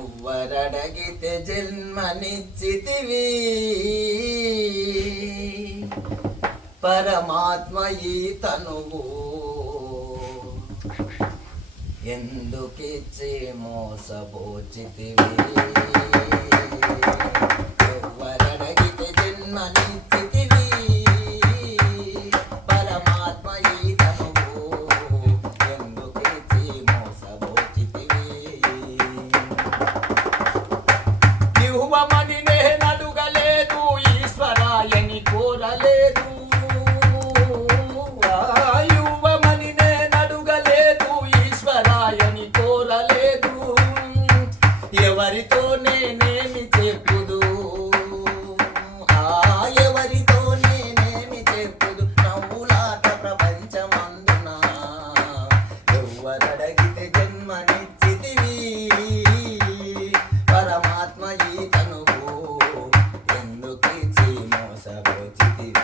ఎవ్వరడగితే జన్మనిచ్చితివి పరమాత్మ ఈ తనువు ఎందుకిచ్చి మోసపోచితివి ఎవ్వరడగితే జన్మనిచ్చితివి పరమాత్మ ఈ తనువు ఎందుకిచ్చి మోసపోచితివి ఇవ్వమని నేనడుగలేదు ఈశ్వరాయని కోరలేదు ఇవ్వమని నేనడుగలేదు ఈశ్వరాయని కోరలేదు ఎవరితో నేనేమి చెప్పుదు ఎవరితో నేనేమి చెప్పుదు నవ్వులాట ప్రపంచమందున ఎవ్వరడగితే జన్మనిచ్చితివి పరమాత్మ ఈ తనువు ఎందుకిచ్చి మోసపోచితివి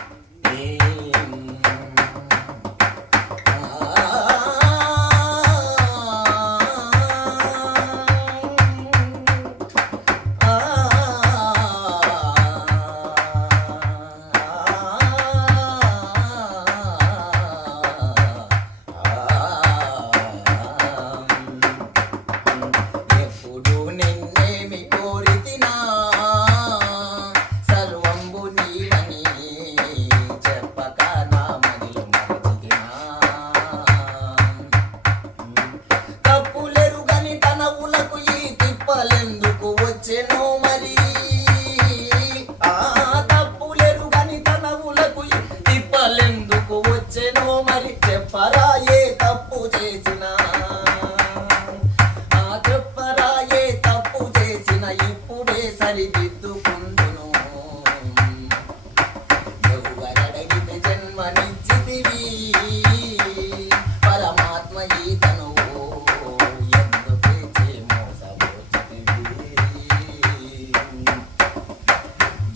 ఎప్పుడు నిన్నేమి కోరితినా సర్వంబు నీవని చెప్పక నా మదిలో మరచితినా తప్పులెరుగని తనవులకు ఈ తిప్పలెందుకు వచ్చెనో మరి తప్పులెరుగని తనవులకు ఈ తిప్పలెందుకు వచ్చెనో మరి చెప్పరా ఏ తప్పు చేసినా చెప్పరా ఏ తప్పు చేసిన ఇప్పుడే సరిదిద్దుకుందును ఎవ్వరడగితే జన్మనిచ్చితివి పరమాత్మ ఈ తనువు ఎందుకిచ్చి మోసపోచితివి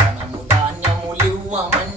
ధనము ధాన్యములివ్వమని